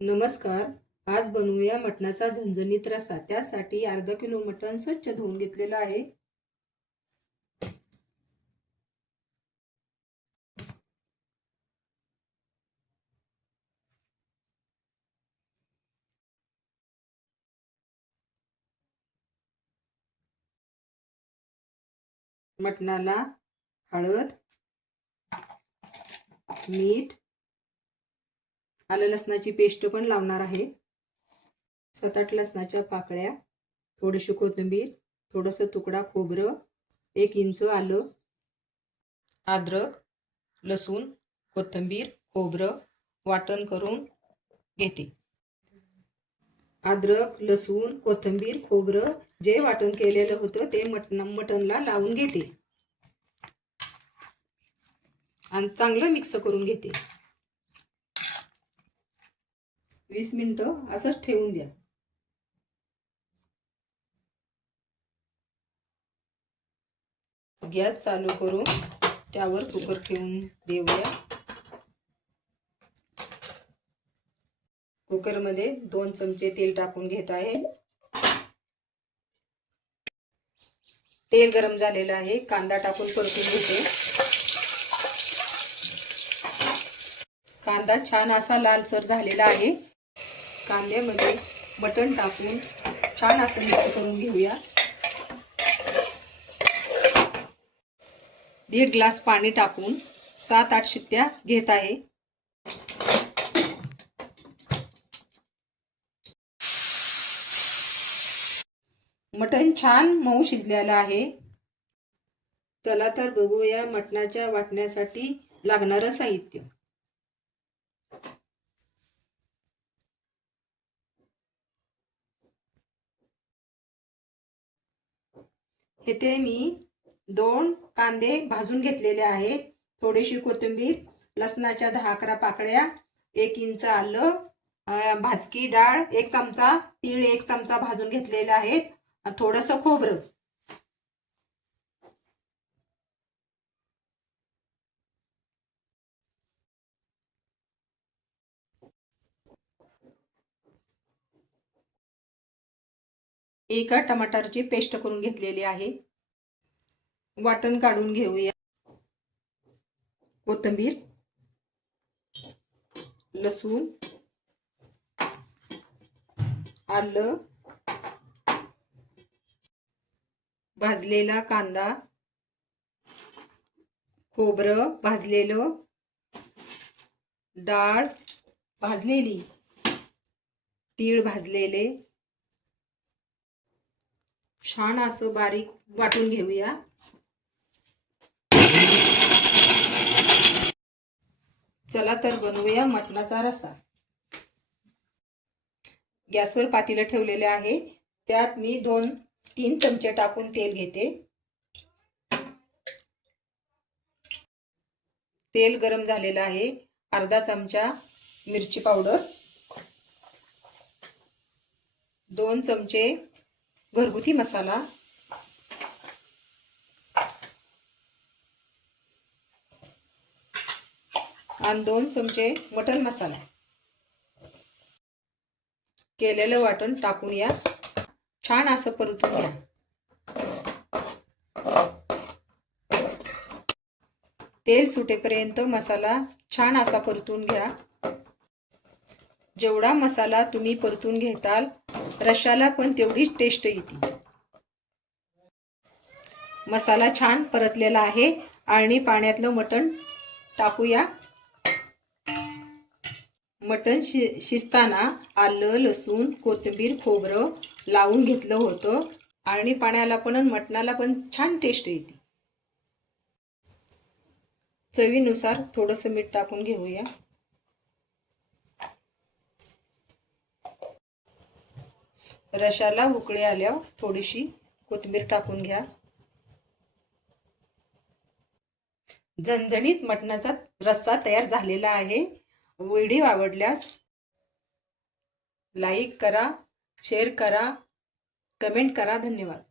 नमस्कार. आज बनवूया मटणाचा झणझणीत रसा. त्यासाठी अर्धा किलो मटण स्वच्छ धुवून घेतलेलं आहे. मटणाला हळद मीठ आलं लसणाची पेस्ट पण लावणार आहे. सात आठ लसणाच्या पाकळ्या थोडीशी कोथिंबीर थोडंसं तुकडा खोबरं एक इंच आलं अद्रक लसूण कोथिंबीर खोबरं वाटण करून घेते. अद्रक लसूण कोथिंबीर खोबरं जे वाटण केलेलं होतं ते मटन मटणला लावून घेते. आणि चांगलं मिक्स करून घेते. वीस मिनटं असंच ठेवून द्या. गॅस चालू करून त्यावर कुकर ठेवून देऊया. कुकरमध्ये दोन चमचे तेल टाकून घेत आहे. तेल गरम झालेलं आहे. कांदा टाकून परतून घेते. कांदा छान असा लालसर झालेला आहे. कांद्यामध्ये मटण टाकून छान असं मिक्स करून घेऊया. दीड ग्लास पाणी टाकून सात आठ शिट्ट्या घेत आहे. मटण छान मऊ शिजलेलं आहे. चला तर बघूया मटणाच्या वाटण्यासाठी लागणारं साहित्य. येथे मी दोन कांदे भाजून घेतलेले आहेत थोडीशी कोथिंबीर लसणाच्या दहा अकरा पाकळ्या एक इंच आलं भाजकी डाळ एक चमचा तीळ एक चमचा भाजून घेतलेला आहेत थोडंसं खोबरं. एका टमाटरची पेस्ट करून घेतलेली आहे. वाटण काढून घेऊया. कोथिंबीर लसूण आलं भाजलेला कांदा खोबरं भाजलेलं डाळ भाजलेली तीळ भाजलेले छान असं बारीक वाटून घेऊया. चला तर बनवूया मटणाचा रसा. गॅसवर पातीला ठेवलेले आहे. त्यात मी दोन तीन चमचे टाकून तेल घेते. तेल गरम झालेलं आहे. अर्धा चमचा मिरची पावडर. दोन चमचे घरगुती मसाला. आणि दोन चमचे मटन मसाला. केलेलं वाटण टाकून या. छान असं परतून घ्या. तेल सुटेपर्यंत मसाला छान असा परतून घ्या. जेवढा मसाला तुम्ही परतून घेताल रशाला पण तेवढीच टेस्ट येते. मसाला छान परतलेला आहे आणि पाण्यातलं मटण टाकूया. मटण शि शिजताना आलं लसूण कोथिंबीर खोबरं लावून घेतलं होतं आणि पाण्याला पण मटणाला पण छान टेस्ट येते. चवीनुसार थोडंसं मीठ टाकून घेऊया. रशाला उकळी आल्यावर थोडीशी कोथिंबीर टाकून घ्या. झणझणीत मटणाचा रस्सा तयार झालेला आहे. व्हिडिओ आवडल्यास लाईक करा शेअर करा कमेंट करा. धन्यवाद.